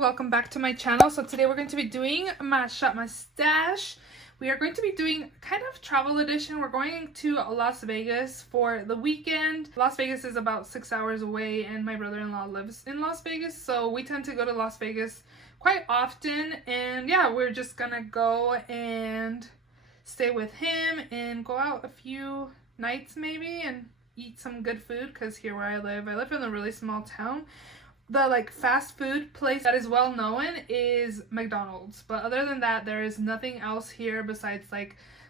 welcome back to my channel. So today we're going to be doing my shop my stash. We are going to be doing kind of travel edition. We're going to Las Vegas for the weekend. Las Vegas is about 6 hours away and my brother-in-law lives in Las Vegas, so we tend to go to Las Vegas quite often. And yeah, we're just gonna go and stay with him and go out a few nights maybe and eat some good food, because here where I live in a really small town. The fast food place that is well known is McDonald's, but other than that there is nothing else here besides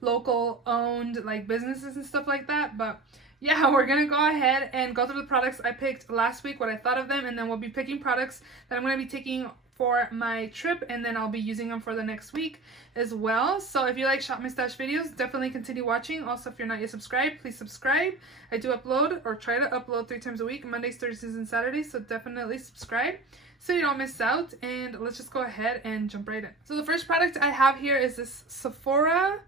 local owned businesses and stuff like that. But yeah, we're gonna go ahead and go through the products I picked last week, what I thought of them, and then we'll be picking products that I'm gonna be taking for my trip, and then I'll be using them for the next week as well. So if you like Shop My Stash videos, definitely continue watching. Also, if you're not yet subscribed, please subscribe. I do upload, or try to upload, 3 times a week, Mondays, Thursdays, and Saturdays, so definitely subscribe so you don't miss out. And let's just go ahead and jump right in. So the first product I have here is this Sephora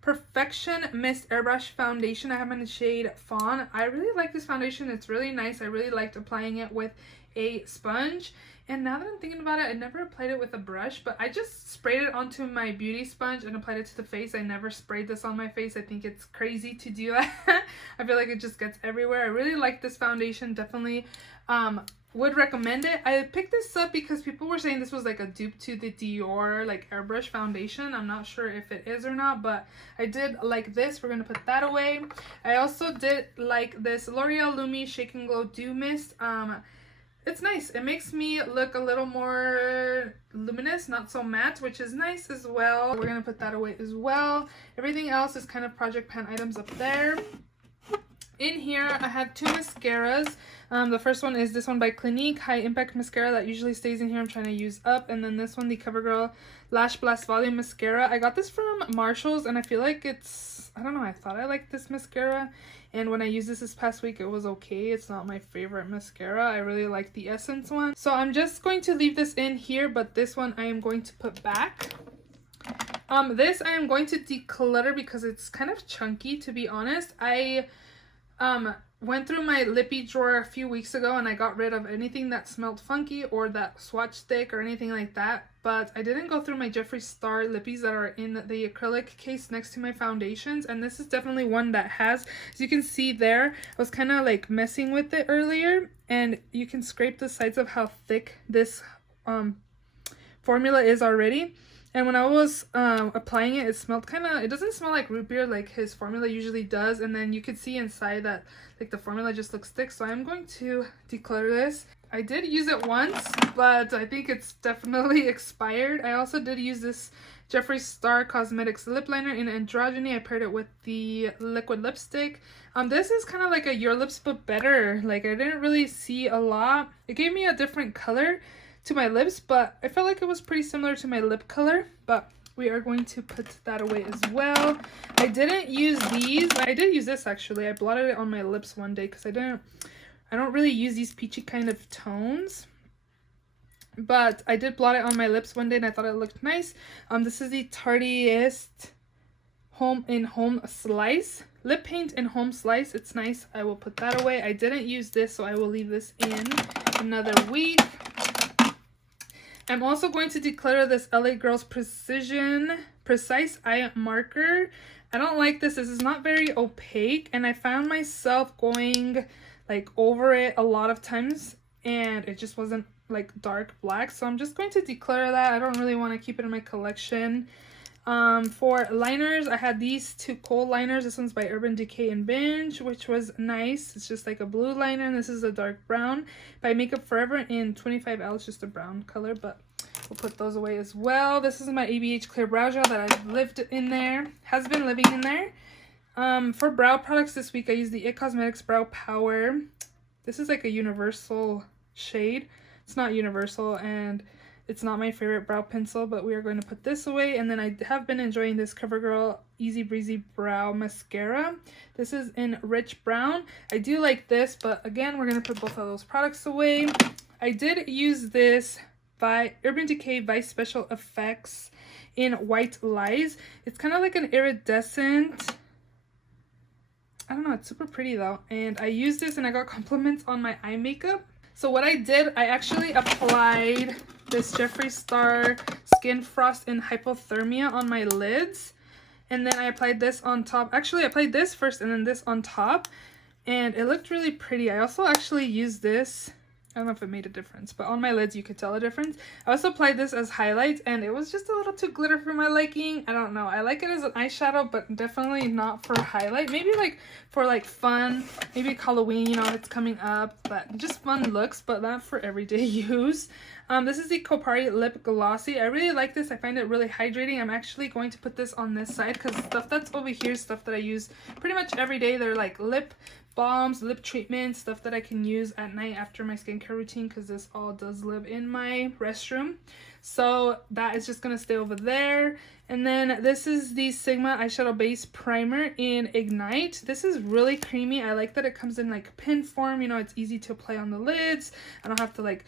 Perfection Mist Airbrush Foundation. I have in the shade Fawn. I really like this foundation. It's really nice. I really liked applying it with a sponge. And now that I'm thinking about it, I never applied it with a brush, but I just sprayed it onto my beauty sponge and applied it to the face. I never sprayed this on my face. I think it's crazy to do that. I feel like it just gets everywhere. I really like this foundation. Definitely would recommend it. I picked this up because people were saying this was like a dupe to the Dior airbrush foundation. I'm not sure if it is or not, but I did like this. We're gonna put that away. I also did like this L'Oreal Lumi Shake and Glow Dew Mist. It's nice. It makes me look a little more luminous, not so matte, which is nice as well. We're gonna put that away as well. Everything else is kind of project pan items up there. In here, I had 2 mascaras. The first one is this one by Clinique, High Impact Mascara, that usually stays in here. I'm trying to use up. And then this one, the CoverGirl Lash Blast Volume Mascara. I got this from Marshall's, and I feel like it's, I don't know, I thought I liked this mascara. And when I used this past week, it was okay. It's not my favorite mascara. I really like the Essence one. So I'm just going to leave this in here, but this one I am going to put back. This I am going to declutter because it's kind of chunky, to be honest. I went through my lippy drawer a few weeks ago and I got rid of anything that smelled funky or that swatch stick or anything like that, but I didn't go through my Jeffree Star lippies that are in the acrylic case next to my foundations, and this is definitely one that has, as you can see there, I was kind of messing with it earlier, and you can scrape the sides of how thick this formula is already. And when I was applying it, it smelled kind of, it doesn't smell like root beer like his formula usually does. And then you could see inside that the formula just looks thick. So I'm going to declutter this. I did use it once, but I think it's definitely expired. I also did use this Jeffree Star Cosmetics lip liner in Androgyny. I paired it with the liquid lipstick. This is kind of like a Your Lips But Better. I didn't really see a lot. It gave me a different color to my lips, but I felt like it was pretty similar to my lip color. But we are going to put that away as well. I didn't use these. I did use this actually. I blotted it on my lips one day because I don't really use these peachy kind of tones, but I did blot it on my lips one day and I thought it looked nice. This is the Tarteist Home Slice lip paint in Home Slice. It's nice. I will put that away. I didn't use this, so I will leave this in another week. I'm also going to declutter this LA Girls Precise Eye Marker. I don't like this. This is not very opaque, and I found myself going over it a lot of times, and it just wasn't dark black. So I'm just going to declutter that. I don't really want to keep it in my collection. For liners, I had these 2 kohl liners. This one's by Urban Decay and Binge, which was nice. It's just like a blue liner, and this is a dark brown by Makeup Forever in 25L. It's just a brown color, but we'll put those away as well. This is my ABH Clear Brow Gel that I've lived in there, has been living in there. For brow products this week, I used the IT Cosmetics Brow Power. This is like a universal shade. It's not universal, and it's not my favorite brow pencil, but we are going to put this away. And then I have been enjoying this CoverGirl Easy Breezy Brow Mascara. This is in Rich Brown. I do like this, but again, we're going to put both of those products away. I did use this by Urban Decay Vice Special Effects in White Lies. It's kind of like an iridescent, I don't know, it's super pretty though. And I used this and I got compliments on my eye makeup. So what I did, I actually applied this Jeffree Star Skin Frost in Hypothermia on my lids. And then I applied this on top. Actually, I applied this first and then this on top. And it looked really pretty. I also actually used this. I don't know if it made a difference, but on my lids you could tell a difference. I also applied this as highlights and it was just a little too glitter for my liking. I don't know. I like it as an eyeshadow, but definitely not for highlight. Maybe like for like fun, maybe Halloween, you know, it's coming up, but just fun looks, but not for everyday use. This is the Kopari Lip Glossy. I really like this. I find it really hydrating. I'm actually going to put this on this side because stuff that's over here is stuff that I use pretty much every day. They're like lip balms, lip treatments, stuff that I can use at night after my skincare routine because this all does live in my restroom. So that is just going to stay over there. And then this is the Sigma Eyeshadow Base Primer in Ignite. This is really creamy. I like that it comes in like pin form. You know, it's easy to apply on the lids. I don't have to like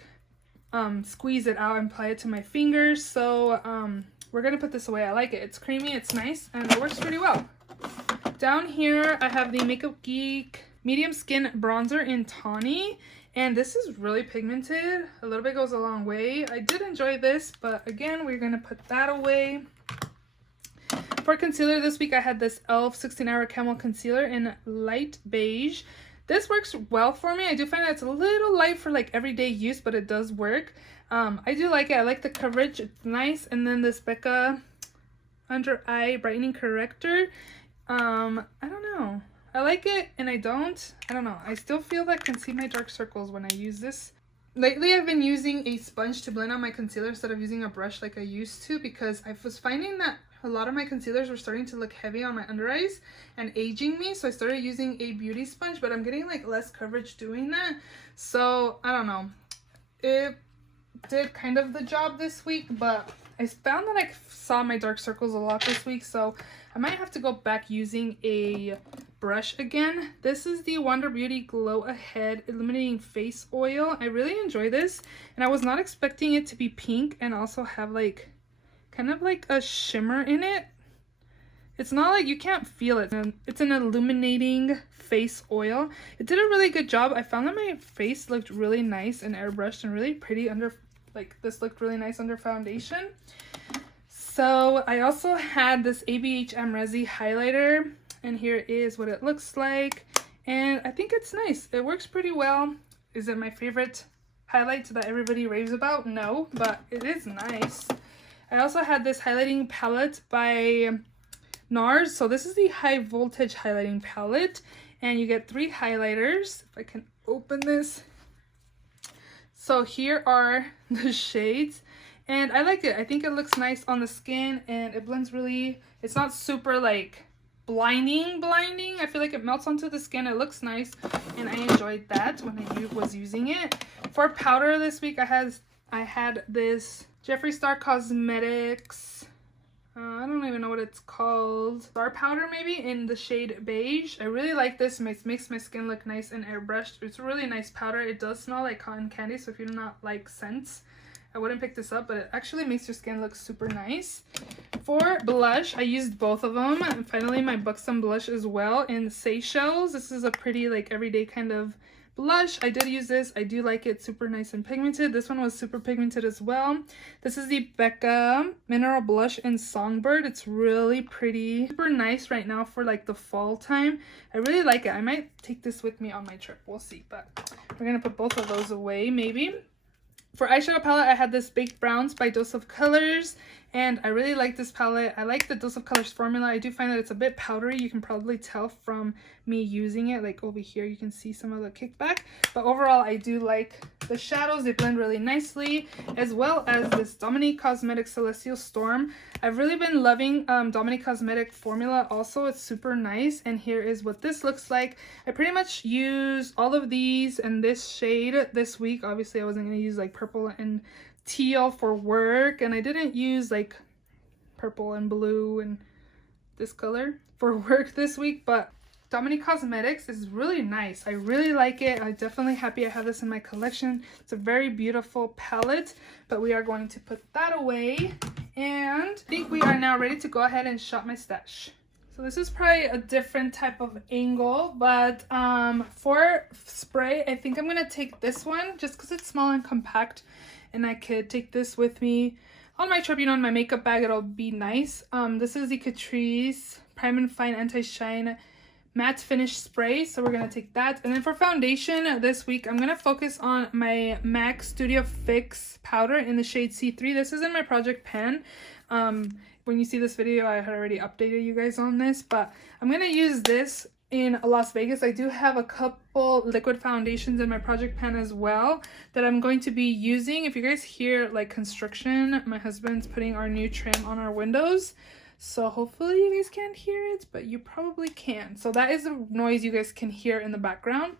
squeeze it out and apply it to my fingers. So we're going to put this away. I like it. It's creamy, it's nice, and it works pretty well. Down here, I have the Makeup Geek Medium Skin Bronzer in Tawny, and this is really pigmented. A little bit goes a long way. I did enjoy this, but again, we're gonna put that away. For concealer this week, I had this e.l.f. 16-Hour Camel Concealer in Light Beige. This works well for me. I do find that it's a little light for like everyday use, but it does work. I do like it. I like the coverage. It's nice. And then this Becca Under Eye Brightening Corrector. I don't know. I like it and I don't. I don't know. I still feel that I can see my dark circles when I use this. Lately, I've been using a sponge to blend out my concealer instead of using a brush like I used to because I was finding that a lot of my concealers were starting to look heavy on my under eyes and aging me. So I started using a beauty sponge, but I'm getting like less coverage doing that. So I don't know. It did kind of the job this week, but I found that I saw my dark circles a lot this week. So I might have to go back using a brush again. This is the Wonder Beauty Glow Ahead Illuminating Face Oil. I really enjoy this, and I was not expecting it to be pink and also have like kind of like a shimmer in it. It's not like you can't feel it. It's an illuminating face oil. It did a really good job. I found that my face looked really nice and airbrushed and really pretty under, like this looked really nice under foundation. So I also had this ABHM Resi highlighter, and here is what it looks like. And I think it's nice. It works pretty well. Is it my favorite highlight that everybody raves about? No, but it is nice. I also had this highlighting palette by NARS. So this is the High Voltage Highlighting Palette, and you get 3 highlighters. If I can open this. So here are the shades. And I like it. I think it looks nice on the skin and it blends really, it's not super like blinding. I feel like it melts onto the skin. It looks nice and I enjoyed that when I was using it. For powder this week, I had this Jeffree Star Cosmetics, I don't even know what it's called, Star Powder maybe, in the shade Beige. I really like this. It makes my skin look nice and airbrushed. It's a really nice powder. It does smell like cotton candy, so if you do not like scents, I wouldn't pick this up, but it actually makes your skin look super nice. For blush, I used both of them. And finally, my Buxom blush as well in Seychelles. This is a pretty, like, everyday kind of blush. I did use this. I do like it. Super nice and pigmented. This one was super pigmented as well. This is the Becca Mineral Blush in Songbird. It's really pretty. Super nice right now for, like, the fall time. I really like it. I might take this with me on my trip. We'll see, but we're going to put both of those away, maybe. For eyeshadow palette, I had this Baked Browns by Dose of Colors, and I really like this palette. I like the Dose of Colors formula. I do find that it's a bit powdery. You can probably tell from me using it. Like over here, you can see some of the kickback. But overall, I do like the shadows. They blend really nicely, as well as this Dominique Cosmetics Celestial Storm. I've really been loving Dominique Cosmetic formula also. It's super nice, and here is what this looks like. I pretty much use all of these in this shade this week. Obviously, I wasn't going to use like purple and teal for work, and I didn't use like purple and blue and this color for work this week, but Dominique Cosmetics is really nice. I really like it. I'm definitely happy I have this in my collection. It's a very beautiful palette, but we are going to put that away, and I think we are now ready to go ahead and shop my stash. So this is probably a different type of angle, but for spray, I think I'm going to take this one just because it's small and compact. and I could take this with me on my trip, you know, in my makeup bag. It'll be nice. This is the Catrice Prime and Fine Anti-Shine Matte Finish Spray, so we're gonna take that. And then for foundation this week, I'm gonna focus on my MAC Studio Fix powder in the shade C3. This is in my project pan. When you see this video, I had already updated you guys on this, but I'm gonna use this in Las Vegas. I do have a couple liquid foundations in my project pan as well that I'm going to be using. If you guys hear like construction, my husband's putting our new trim on our windows, so hopefully you guys can't hear it, but you probably can. So that is the noise you guys can hear in the background.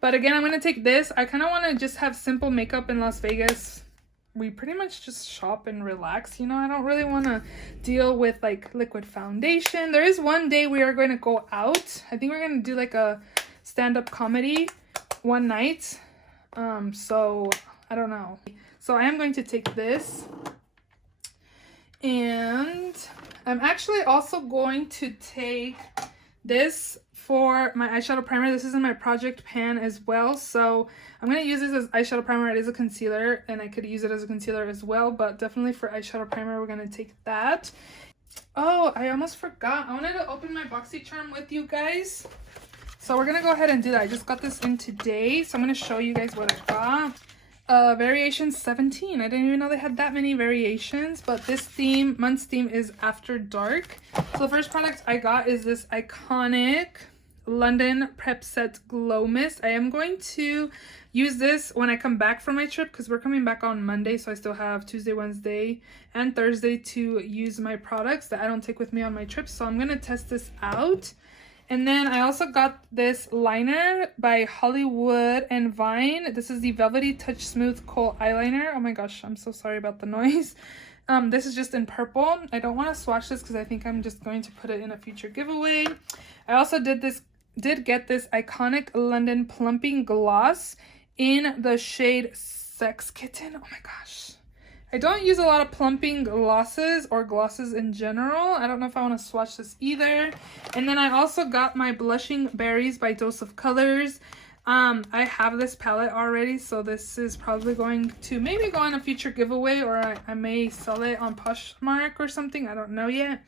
But again, I'm going to take this. I kind of want to just have simple makeup in Las Vegas. We pretty much just shop and relax, you know. I don't really want to deal with like liquid foundation. There is one day we are going to go out. I think we're going to do like a stand-up comedy one night. So I don't know. So I am going to take this, and I'm actually also going to take this for my eyeshadow primer. This is in my project pan as well, so I'm going to use this as eyeshadow primer. It is a concealer, and I could use it as a concealer as well, but definitely for eyeshadow primer, we're going to take that. Oh, I almost forgot. I wanted to open my Boxycharm with you guys, so we're going to go ahead and do that. I just got this in today, so I'm going to show you guys what I got. Variation 17. I didn't even know they had that many variations, but this month's theme is After Dark. So the first product I got is this iconic London Prep Set Glow Mist. I am going to use this when I come back from my trip, because we're coming back on Monday, so I still have Tuesday, Wednesday, and Thursday to use my products that I don't take with me on my trip. So I'm going to test this out. And then I also got this liner by Hollywood and Vine. This is the Velvety Touch Smooth Kohl Eyeliner. Oh my gosh, I'm so sorry about the noise. This is just in purple. I don't want to swatch this because I think I'm just going to put it in a future giveaway. I also did get this iconic London Plumping Gloss in the shade Sex Kitten. Oh my gosh. I don't use a lot of plumping glosses or glosses in general. I don't know if I want to swatch this either. And then I also got my Blushing Berries by Dose of Colors. I have this palette already, so this is probably going to maybe go on a future giveaway, or I may sell it on Poshmark or something. I don't know yet.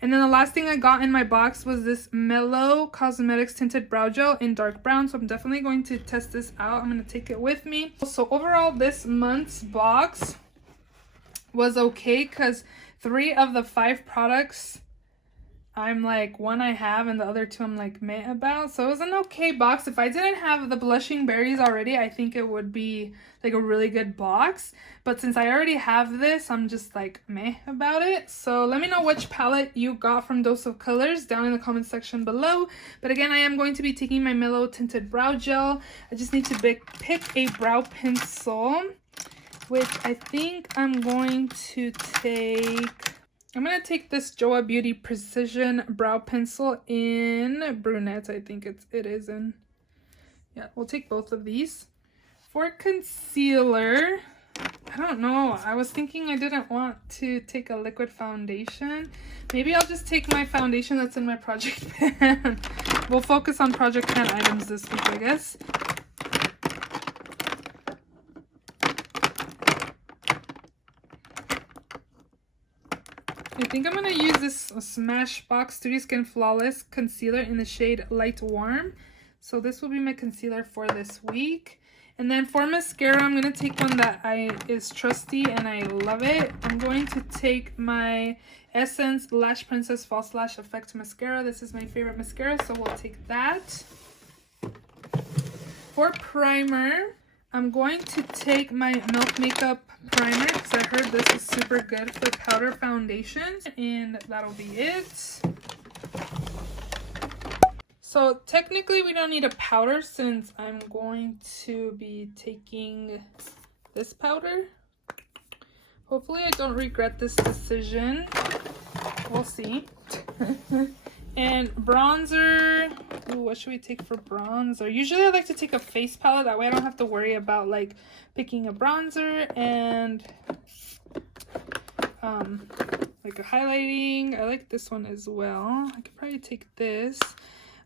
And then the last thing I got in my box was this Mellow Cosmetics Tinted Brow Gel in dark brown. So I'm definitely going to test this out. I'm going to take it with me. So overall, this month's box was okay, because 3 of the 5 products I'm like, one I have and the other 2 I'm like meh about. So it was an okay box. If I didn't have the Blushing Berries already, I think it would be like a really good box. But since I already have this, I'm just like meh about it. So let me know which palette you got from Dose of Colors down in the comment section below. But again, I am going to be taking my Mellow Tinted Brow Gel. I just need to pick a brow pencil, which I think I'm going to take. I'm going to take this Joa Beauty Precision Brow Pencil in Brunette. I think it is in. Yeah, we'll take both of these. For concealer, I don't know. I was thinking I didn't want to take a liquid foundation. Maybe I'll just take my foundation that's in my project pan. We'll focus on project pan items this week, I guess. I think I'm going to use this Smashbox Studio Skin Flawless Concealer in the shade Light Warm. So this will be my concealer for this week. And then for mascara, I'm going to take one that is trusty and I love it. I'm going to take my Essence Lash Princess False Lash Effect Mascara. This is my favorite mascara, so we'll take that. For primer, I'm going to take my Milk Makeup primer because I heard this is super good for powder foundations, and that'll be it. So technically we don't need a powder since I'm going to be taking this powder. Hopefully I don't regret this decision. We'll see. And bronzer. Ooh, what should we take for bronzer? Usually I like to take a face palette. That way I don't have to worry about like picking a bronzer and like a highlighting. I like this one as well. I could probably take this.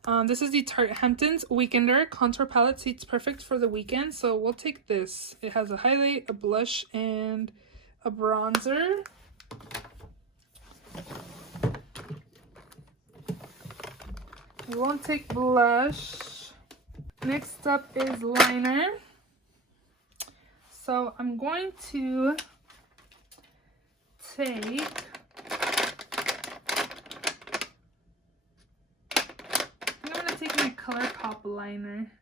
This is the Tarte Hamptons Weekender Contour Palette. See, it's perfect for the weekend, so we'll take this. It has a highlight, a blush, and a bronzer. We won't take blush. Next up is liner. So I'm going to take my ColourPop liner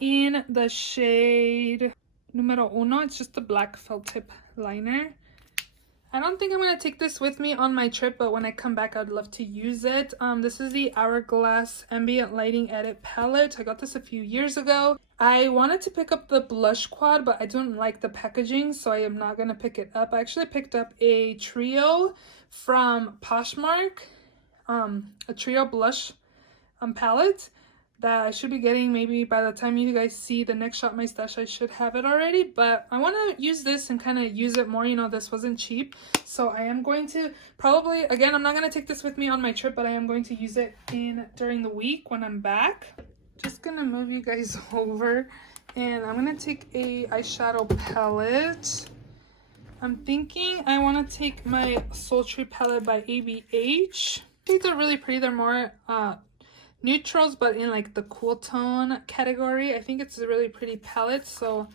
in the shade numero uno. It's just a black felt tip liner. I don't think I'm going to take this with me on my trip, but when I come back, I'd love to use it. This is the Hourglass Ambient Lighting Edit Palette. I got this a few years ago. I wanted to pick up the blush quad, but I don't like the packaging, so I am not going to pick it up. I actually picked up a trio from Poshmark, a trio blush palette that I should be getting maybe by the time you guys see the next Shop My Stash. I should have it already, but I want to use this and kind of use it more. You know, this wasn't cheap, so I am going to probably, again, I'm not going to take this with me on my trip, but I am going to use it during the week when I'm back. Just gonna move you guys over, and I'm gonna take a eyeshadow palette. I'm thinking I want to take my Sultry palette by eBates. These are really pretty. They're more neutrals, but in like the cool tone category. I think it's a really pretty palette, so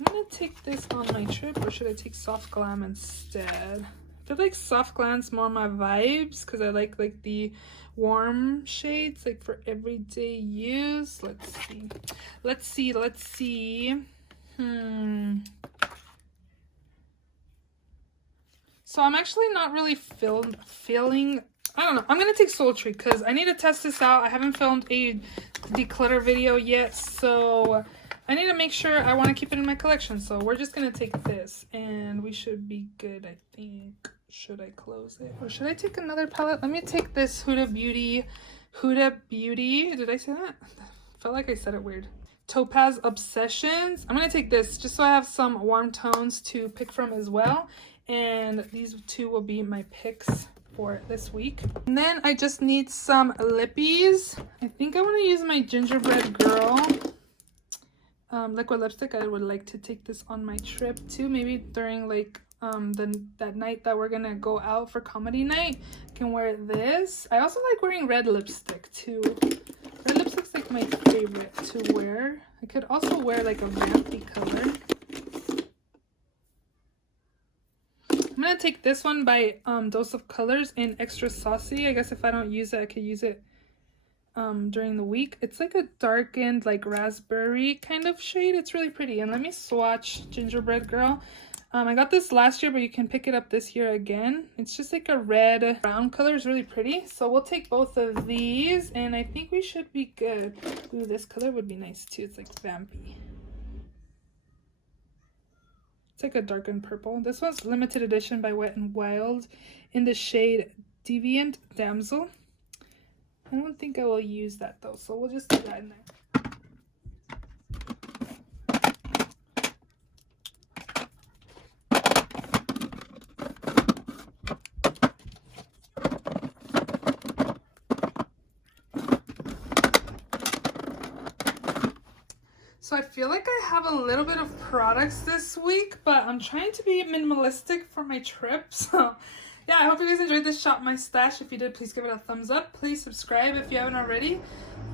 I'm gonna take this on my trip, or should I take Soft Glam instead? I feel like Soft Glam's more my vibes because I like the warm shades, like for everyday use. Let's see. So I'm actually not really feeling, I don't know. I'm going to take Sultry because I need to test this out. I haven't filmed a declutter video yet, so I need to make sure I want to keep it in my collection. So we're just going to take this and we should be good, I think. Should I close it? Or should I take another palette? Let me take this Huda Beauty. Did I say that? I felt like I said it weird. Topaz Obsessions. I'm going to take this just so I have some warm tones to pick from as well. And these two will be my picks for this week. And then I just need some lippies. I think I want to use my Gingerbread Girl liquid lipstick. I would like to take this on my trip too, maybe during like that night that we're gonna go out for comedy night. I can wear this. I also like wearing red lipstick too. Red lipstick's like my favorite to wear. I could also wear like a vampy color. I'm gonna take this one by Dose of Colors in Extra Saucy. I guess if I don't use it, I could use it during the week. It's like a darkened like raspberry kind of shade. It's really pretty. And let me swatch Gingerbread Girl. I got this last year, but you can pick it up this year again. It's just like a red brown color. It's really pretty. So we'll take both of these, and I think we should be good. Ooh, this color would be nice too. It's like vampy. It's like a darkened purple. This one's limited edition by Wet n Wild in the shade Deviant Damsel. I don't think I will use that though, so we'll just do that in there. So I feel like I have a little bit of products this week, but I'm trying to be minimalistic for my trip. So yeah, I hope you guys enjoyed this Shop My Stash. If you did, please give it a thumbs up. Please subscribe if you haven't already.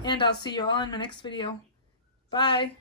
And I'll see you all in my next video. Bye.